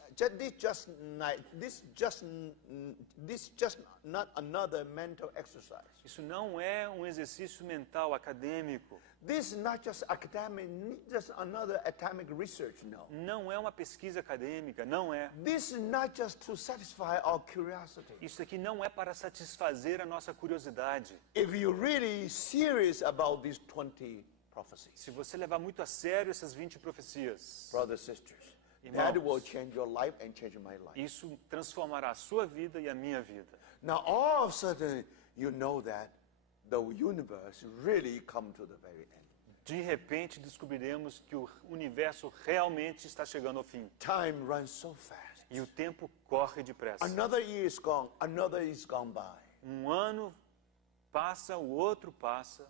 this just not another mental exercise. Isso não é um exercício mental acadêmico. This is not just academic, not just another academic research, no. Não é uma pesquisa acadêmica, não é. This is not just to satisfy our curiosity. Isso aqui não é para satisfazer a nossa curiosidade. If you're really serious about these 20 prophecies, Se você levar muito a sério essas 20 profecias, brothers and sisters, Irmãos. that will change your life and change my life. isso transformará a sua vida e a minha vida. Now, all of a sudden, you know that the universe really come to the very end. De repente, descobriremos que o universo realmente está chegando ao fim. Time runs so fast. E o tempo corre depressa. Another year is gone, another is gone by. Um ano passa, o outro passa.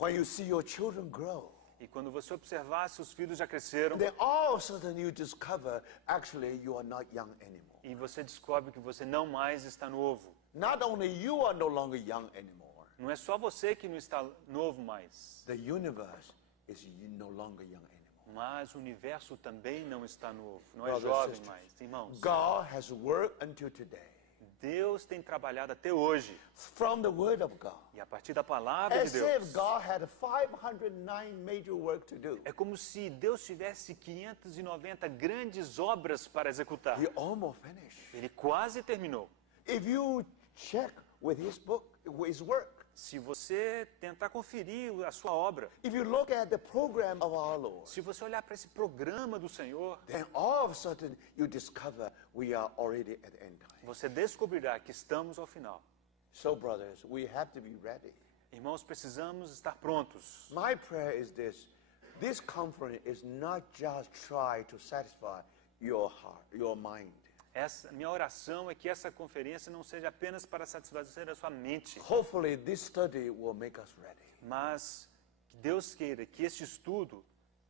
When you see your children grow, E quando você observar, seus filhos já cresceram. then all of a sudden you discover actually you are not young anymore. E você descobre que você não mais está novo. Not only you are no longer young anymore, Não é só você que não está novo mais. the universe is no longer young anymore. Mas o universo também não está novo. Não é Brothers and jovem sisters, mais. Irmãos, God has worked until today Deus tem trabalhado até hoje. from the Word of God. E a partir da palavra de As Deus. if God had 509 major work to do. É como se Deus tivesse 590 grandes obras para executar. He almost finished. Ele quase terminou. If you check with his book, with his work, Se você tentar conferir a sua obra, if you look at the program of our Lord, se você olhar para esse programa do Senhor, then all of a sudden you discover we are already at the end time. você descobrirá que estamos ao final. So, brothers, we have to be ready. Irmãos, precisamos estar prontos. My prayer is this: this conference is not just try to satisfy your heart, your mind. Minha oração é que essa conferência não seja apenas para satisfazer a sua mente, Hopefully, this study will make us ready. mas que Deus queira que este estudo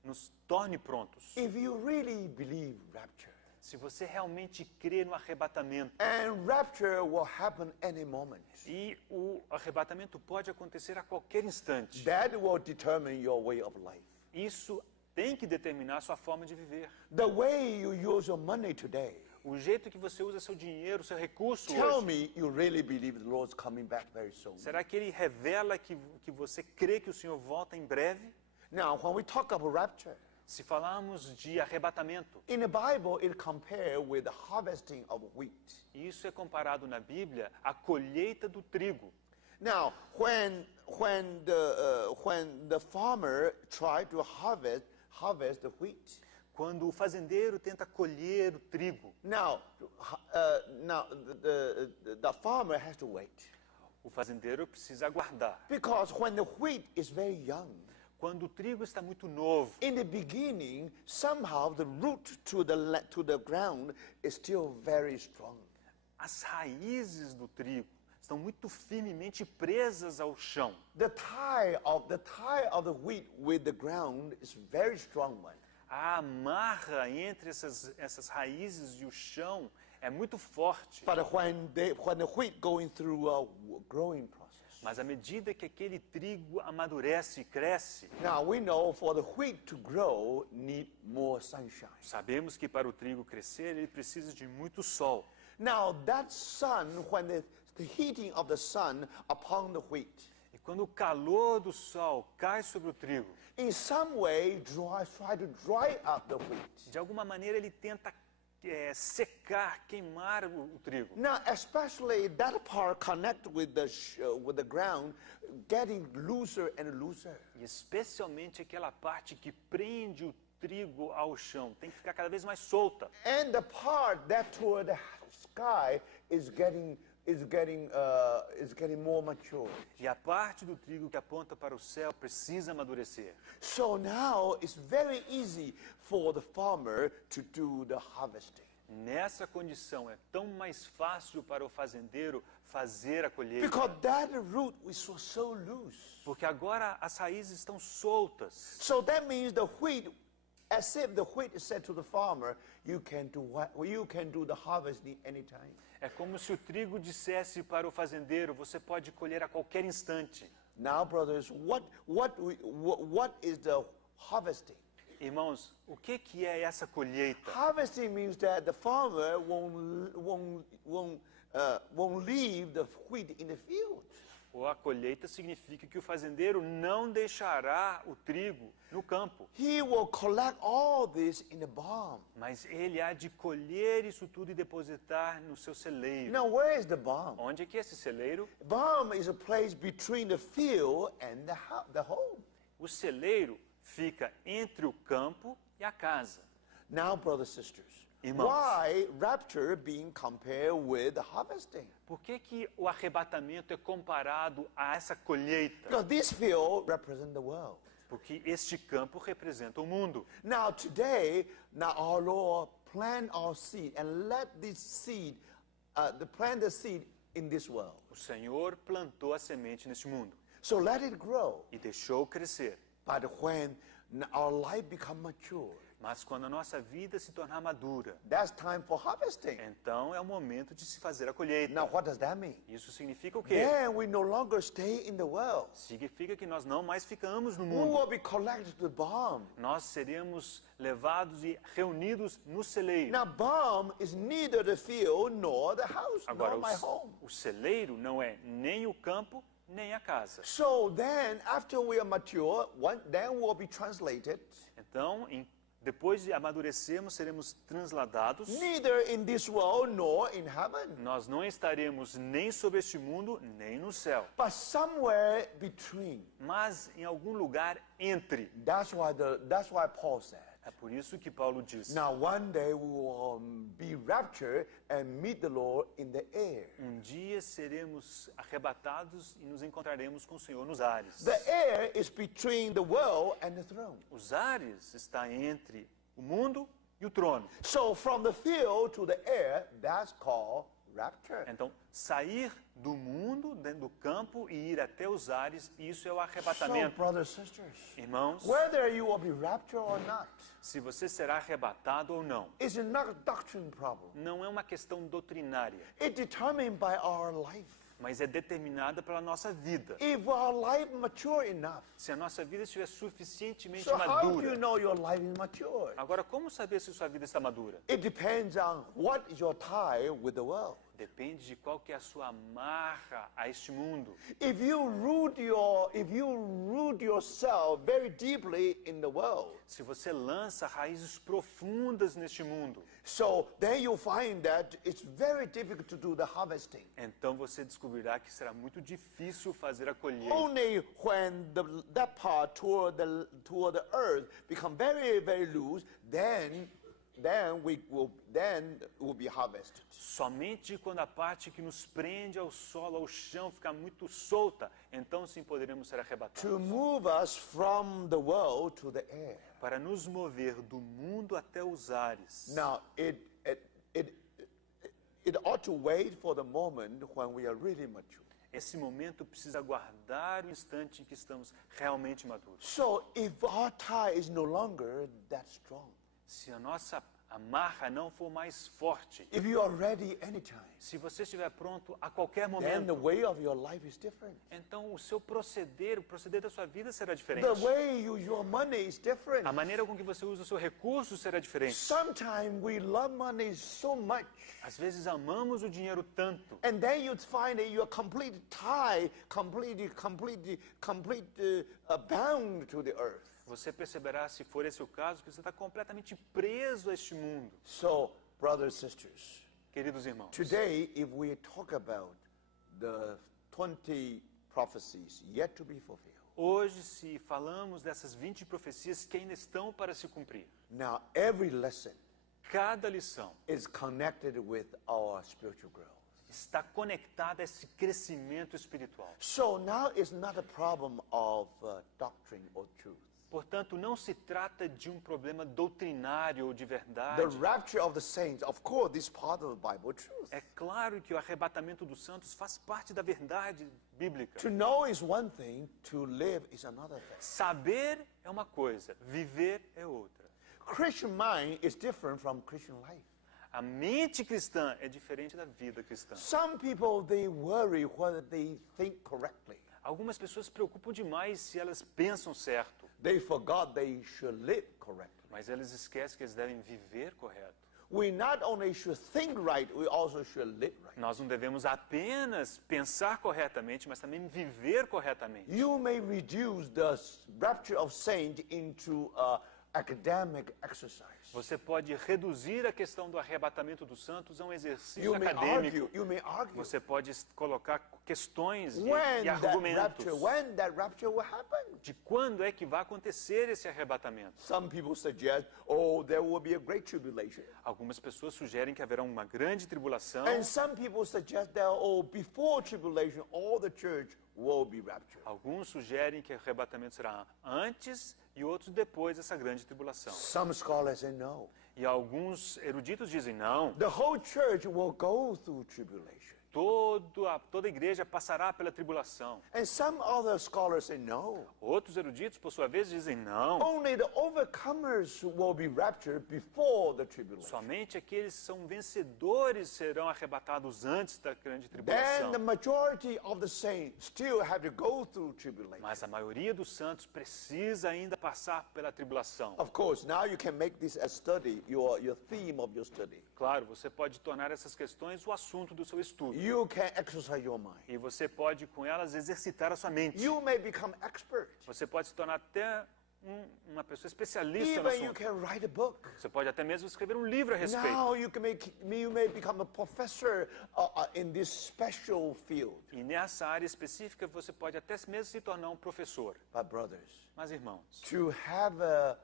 nos torne prontos. If you really believe rapture, Se você realmente crê no arrebatamento, and rapture will happen any moment, e o arrebatamento pode acontecer a qualquer instante, that will determine your way of life. isso tem que determinar a sua forma de viver. The way you use your money today. O jeito que você usa seu dinheiro, seu recurso Tell hoje. me you really believe the Lord's coming back very soon. Será que ele revela que você crê que o Senhor volta em breve? Now, when we talk about rapture, Se falarmos de arrebatamento, in the Bible, it compares with the harvesting of wheat. isso é comparado na Bíblia à colheita do trigo. Now, when the farmer tried to harvest the wheat. Quando o fazendeiro tenta colher o trigo, Now, the farmer has to wait o fazendeiro precisa aguardar. because when the wheat is very young, Quando o trigo está muito novo, in the beginning, somehow the root to the ground is still very strong. as raízes do trigo estão muito firmemente presas ao chão. The tie of the wheat with the ground is very strong one. A amarra entre essas raízes e o chão é muito forte. But when the wheat going through a growing process. Mas à medida que aquele trigo amadurece e cresce, Now we know for the wheat to grow need more sunshine. sabemos que para o trigo crescer ele precisa de muito sol. Now that sun, when the heating of the sun upon the wheat, E quando o calor do sol cai sobre o trigo, in some way try to dry up the wheat. de alguma maneira ele tenta secar, queimar o trigo. Now, especially that part connect with the ground, getting looser and looser. E especialmente aquela parte que prende o trigo ao chão tem que ficar cada vez mais solta. And the part that toward the sky is getting more mature. E a parte do trigo que aponta para o céu precisa amadurecer. So now it's very easy for the farmer to do the harvesting. Nessa condição é tão mais fácil para o fazendeiro fazer a colheita. Because that root was so loose. Porque agora as raízes estão soltas. So that means the wheat, as if the wheat said to the farmer, you can do the harvesting anytime. É como se o trigo dissesse para o fazendeiro, você pode colher a qualquer instante. Now, brothers, what is the harvesting? Irmãos, o que é essa colheita? Harvesting means that the farmer won't leave the wheat in the field. Ou a colheita significa que o fazendeiro não deixará o trigo no campo. He will collect all this in the barn. Mas ele há de colher isso tudo e depositar no seu celeiro. Now, where is the barn? Onde é que é esse celeiro? Barn is a place between the field and the home. O celeiro fica entre o campo e a casa. Now, brothers and sisters, Irmãos. why rapture being compared with the harvesting? Por que o arrebatamento é comparado a essa colheita? Because this field represents the world. Porque este campo representa o mundo. Now today, our Lord plant our seed and let this seed, plant the seed in this world. O Senhor plantou a semente neste mundo So let it grow. e deixou crescer. But when our life become mature, Mas quando a nossa vida se tornar madura, that's time for harvesting. então é o momento de se fazer a colheita. Now what does that mean? Isso significa o quê? Then we no longer stay in the world. Significa que nós não mais ficamos no We mundo. will be collected to the barn. Nós seremos levados e reunidos no celeiro. Now barn is neither the field nor the house, Agora, nor my home. o celeiro não é nem o campo, nem a casa. So then, after we are mature, then we'll be translated. Então, depois de amadurecermos, seremos transladados. Neither in this world nor in heaven, Nós não estaremos nem sobre este mundo, nem no céu. but somewhere between. Mas em algum lugar entre. That's why Paul said. É por isso que Paulo diz. Now one day we will be raptured and meet the Lord in the air. Dia seremos arrebatados e nos encontraremos com o Senhor nos ares. The air is between the world and the throne. Os ares está entre o mundo e o trono. So from the field to the air, that's called rapture. Então, sair do mundo, dentro do campo e ir até os ares, isso é o So, arrebatamento. brothers and sisters, Irmãos, whether you will be raptured or not, se você será arrebatado ou não, is not a doctrine problem. não é uma questão doutrinária. It's determined by our life. mas é determinada pela nossa vida. If our life mature enough, Se a nossa vida estiver suficientemente so how do you madura. know your life is mature? Agora, como saber se sua vida está madura? It depends on what is your tie with the world. Depende de qual que é a sua amarra a este mundo. If you root yourself very deeply in the world, Se você lança raízes profundas neste mundo, so then you'll find that it's very difficult to do the harvesting. então você descobrirá que será muito difícil fazer a colheita. Only when that part toward the earth become very, very loose, then it will be harvested. Somente quando a parte que nos prende ao solo, ao chão, ficar muito solta, então sim poderemos ser arrebatados. To move us from the world to the air. Para nos mover do mundo até os ares. Now, it ought to wait for the moment when we are really mature. Esse momento precisa aguardar o instante em que estamos realmente maduros. So, if our tie is no longer that strong, Se a nossa amarra não for mais forte, if you are ready anytime, se você estiver pronto a qualquer then the momento, way of your life is different. então o seu proceder, o proceder da sua vida será diferente. The way you use your money is different. A maneira com que você usa o seu recurso será diferente. Sometimes we love money so much, Às vezes amamos o dinheiro tanto, and then you find that your complete tie, bound to the earth. você perceberá, se for esse o caso, que você está completamente preso a este mundo. So, brothers and sisters, Queridos irmãos, today, if we talk about the 20 prophecies yet to be fulfilled, hoje, se falamos dessas 20 profecias que ainda estão para se cumprir, now every lesson cada lição is connected with our spiritual growth. está conectada a esse crescimento espiritual. So now it's not a problem of doctrine or truth. Portanto, não se trata de um problema doutrinário ou de verdade. The rapture of the saints, of course, this part of the Bible truth. É claro que o arrebatamento dos santos faz parte da verdade bíblica. To know is one thing, to live is another thing. Saber é uma coisa, viver é outra. Christian mind is different from Christian life. A mente cristã é diferente da vida cristã. Some people, they worry whether they think correctly. Algumas pessoas se preocupam demais se elas pensam certo, They forgot they should live correctly. mas elas esquecem que eles devem viver correto. We not only should think right, we also should live right. Nós não devemos apenas pensar corretamente, mas também viver corretamente. You may reduce the rapture of saints into academic exercise. Você pode reduzir a questão do arrebatamento dos santos a um exercício You may acadêmico. argue. Você pode colocar questões e When argumentos that rapture will happen. de quando é que vai acontecer esse arrebatamento. Some people suggest, oh, there will be a great tribulation. Algumas pessoas sugerem que haverá uma grande tribulação. And some people suggest that, oh, before tribulation, all the church will be raptured. Alguns sugerem que o arrebatamento será antes e outros depois dessa grande tribulação. Some scholars say no. E alguns eruditos dizem não. The whole church will go through tribulation. Toda a igreja passará pela tribulação. And some other scholars say no. Outros eruditos, por sua vez, dizem não. Only the overcomers will be raptured before the tribulation. Somente aqueles que são vencedores serão arrebatados antes da grande Then tribulação. the majority of the saints still have to go through tribulation. Mas a maioria dos santos precisa ainda passar pela tribulação. Of course, now you can make this a study, your theme of your study. Claro, você pode tornar essas questões o assunto do seu estudo. You can exercise your mind. E você pode, com elas, exercitar a sua mente. You may become expert. Você pode se tornar até uma pessoa especialista no Even you assunto. can write a book. Você pode até mesmo escrever um livro a respeito. Now you may become a professor in this special field. E nessa área específica, você pode até mesmo se tornar um professor. But brothers, Mas, irmãos, to have a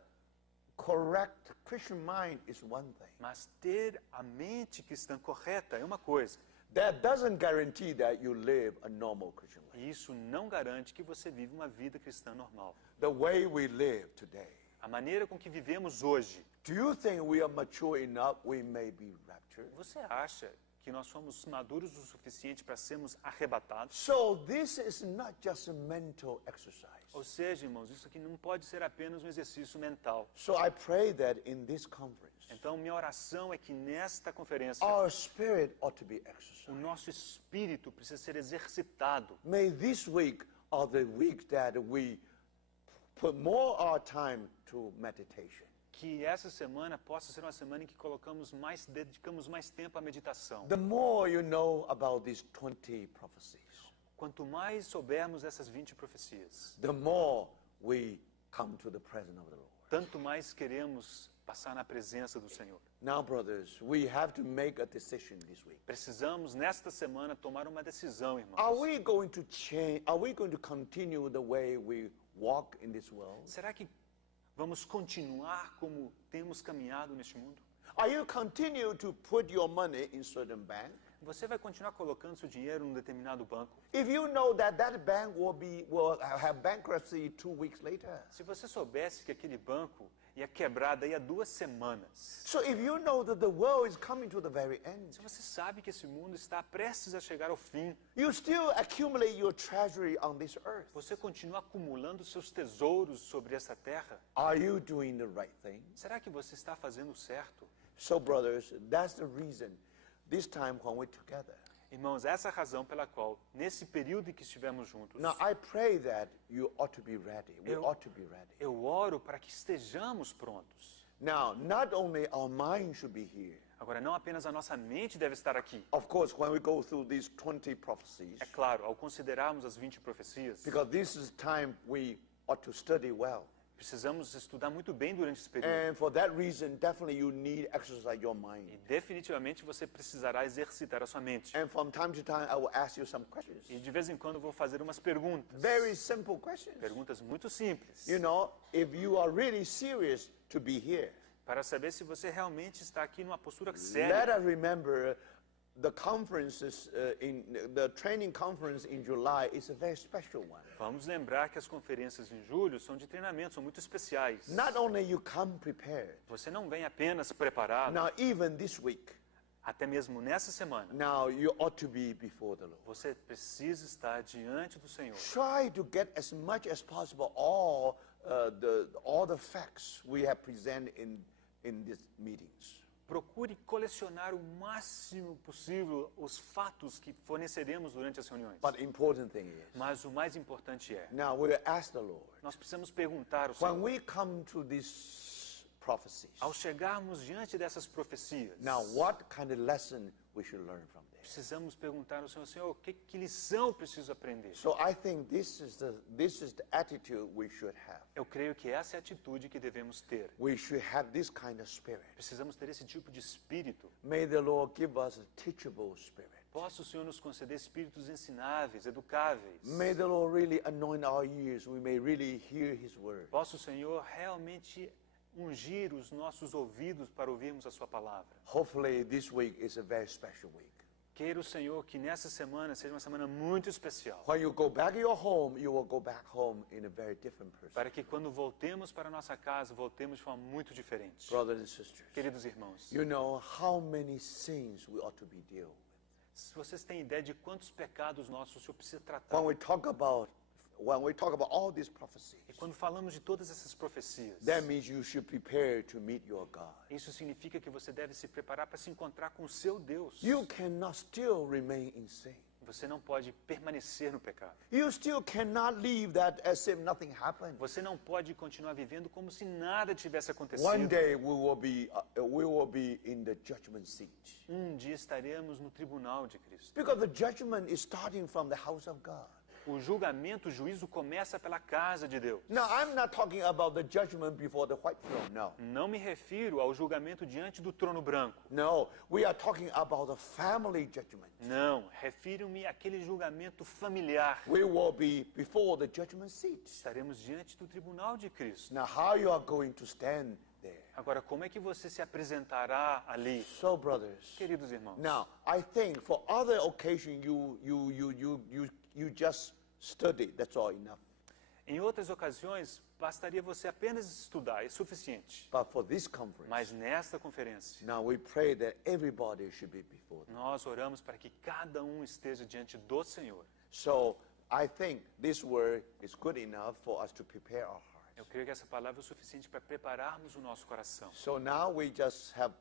correct Christian mind is one thing. mas ter a mente cristã correta é uma coisa. That doesn't guarantee that you live a normal Christian life. E isso não garante que você vive uma vida cristã normal. The way we live today. A maneira com que vivemos hoje, Do you think we are mature enough we may be raptured? você acha que nós somos maduros o suficiente para sermos arrebatados. So this is not just a mental exercise. Ou seja, irmãos, isso aqui não pode ser apenas um exercício mental. So I pray that in this conference, Então, minha oração é que nesta conferência, our spirit ought to be o exercised. nosso espírito precisa ser exercitado. May this week or the week that we put more our time to meditation. Que essa semana possa ser uma semana em que dedicamos mais tempo à meditação. The more you know about these 20 prophecies, Quanto mais soubermos essas 20 profecias, the more we come to the presence of the Lord. tanto mais queremos passar na presença do Senhor. Now, brothers, we have to make a decision this week. Precisamos, nesta semana, tomar uma decisão, irmãos. Are we going to change? Are we going to continue the way we walk in this world? Será que vamos continuar como temos caminhado neste mundo? Are you continue to put your money in certain bank? Você vai continuar colocando seu dinheiro num determinado banco? If you know that that bank will have bankruptcy 2 weeks later. Se você soubesse que aquele banco ia quebrar daí a 2 semanas. So if you know that the world is coming to the very end, Se você sabe que esse mundo está prestes a chegar ao fim, you still accumulate your treasury on this earth. você continua acumulando seus tesouros sobre essa terra? Are you doing the right thing? Será que você está fazendo o certo? So, brothers, that's the reason this time when we're together. Irmãos, essa é a razão pela qual, nesse período em que estivemos juntos, Now, I pray that you ought to be ready. We ought to be ready. eu oro para que estejamos prontos. Now, not only our mind should be here. Agora, não apenas a nossa mente deve estar aqui. Of course, when we go through these 20 prophecies, É claro, ao considerarmos as 20 profecias, because this is time we ought to study well. precisamos estudar muito bem durante esse período. And for that reason, definitely you need exercise your E mind. definitivamente você precisará exercitar a sua mente. And from time to time, I will ask you some questions. E de vez em quando eu vou fazer umas perguntas. Very simple questions. Perguntas muito simples. You know, if you are really serious to be here, Para saber se você realmente está aqui numa postura let séria. us remember the conferences, the training conference in July is a very special one. Vamos lembrar que as conferências em julho são de treinamento, são muito especiais. Not only you come prepared, Você não vem apenas preparado, now even this week, até mesmo nessa semana. now you ought to be before the Lord. Você precisa estar diante do Senhor. Try to get as much as possible all the facts we have presented in these meetings. Procure colecionar o máximo possível os fatos que forneceremos durante as reuniões. But important thing is, Mas o mais importante é, now we'll ask the Lord, nós precisamos perguntar ao when Senhor, we come to these prophecies, ao chegarmos diante dessas profecias, now what kind of lesson we should learn from this? precisamos perguntar ao Senhor, Senhor, que lição eu preciso aprender? So I think this is the attitude we should have. Eu creio que essa é a atitude que devemos ter. We should have this kind of spirit. Precisamos ter esse tipo de espírito. May the Lord give us a teachable spirit. Possa o Senhor nos conceder espíritos ensináveis, educáveis. May the Lord really anoint our ears. We may really hear His word. Possa o Senhor realmente ungir os nossos ouvidos para ouvirmos a sua palavra. Hopefully this week is a very special week. Queira o Senhor que nessa semana seja uma semana muito especial. When you go back to your home, you will go back home in a very different person. Para que quando voltemos para a nossa casa, voltemos de forma muito diferente. Brothers and sisters, Queridos irmãos, you know how many sins we ought to be dealt with. se vocês têm ideia de quantos pecados nossos o Senhor precisa tratar. When we talk about all these prophecies, E quando falamos de todas essas profecias, that means you should prepare to meet your God. isso significa que você deve se preparar para se encontrar com o seu Deus. You cannot still remain insane. Você não pode permanecer no pecado. You still cannot leave that as if nothing happened. Você não pode continuar vivendo como se nada tivesse One acontecido. day we will be in the judgment seat. Dia estaremos no tribunal de Cristo. Because the judgment is starting from the house of God. O julgamento, o juízo começa pela casa de Deus. Now, I'm not talking about the judgment before the white throne, no. Não me refiro ao julgamento diante do trono branco. No, we are talking about the family judgment. Não, refiro-me àquele julgamento familiar. We will be before the judgment seat. Estaremos diante do tribunal de Cristo. Now, how you are going to stand there? Agora, como é que você se apresentará ali? So, brothers, Queridos irmãos, now, I think for other occasion you just study, that's all enough. Em outras ocasiões, bastaria você apenas estudar, é suficiente. But for this conference, Mas nesta conferência, now we pray that everybody should be before them. nós oramos para que cada um esteja diante do Senhor. So I think this word is good enough for us to prepare our hearts. Eu creio que essa palavra é o suficiente para prepararmos o nosso coração. So now we just have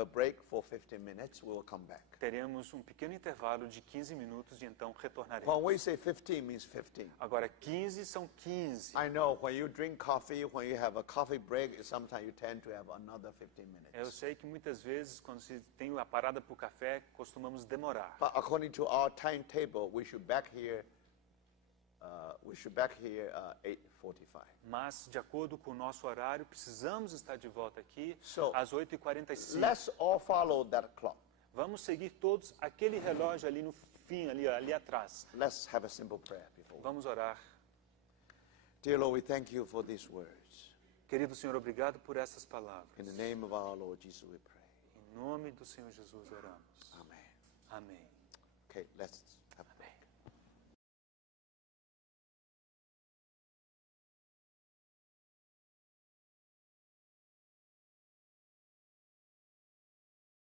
a break for 15 minutes. We will come back. Teremos um pequeno intervalo de 15 minutos e então retornaremos. When we say 15 means 15. Agora, 15 são 15. I know when you drink coffee, when you have a coffee break, sometimes you tend to have another 15 minutes. Eu sei que muitas vezes, quando se tem a parada para o café, costumamos demorar. But according to our timetable, we should back here. 8:45. Mas, de acordo com o nosso horário, precisamos estar de volta aqui So, às 8h45. Let's all follow that clock. Vamos seguir todos aquele relógio ali no fim, ali atrás. Let's have a simple prayer before. Vamos orar. Dear Lord, we thank you for these words. Querido Senhor, obrigado por essas palavras. In the name of our Lord Jesus, we pray. Em nome do Senhor Jesus oramos. Amen. Amém. Okay, let's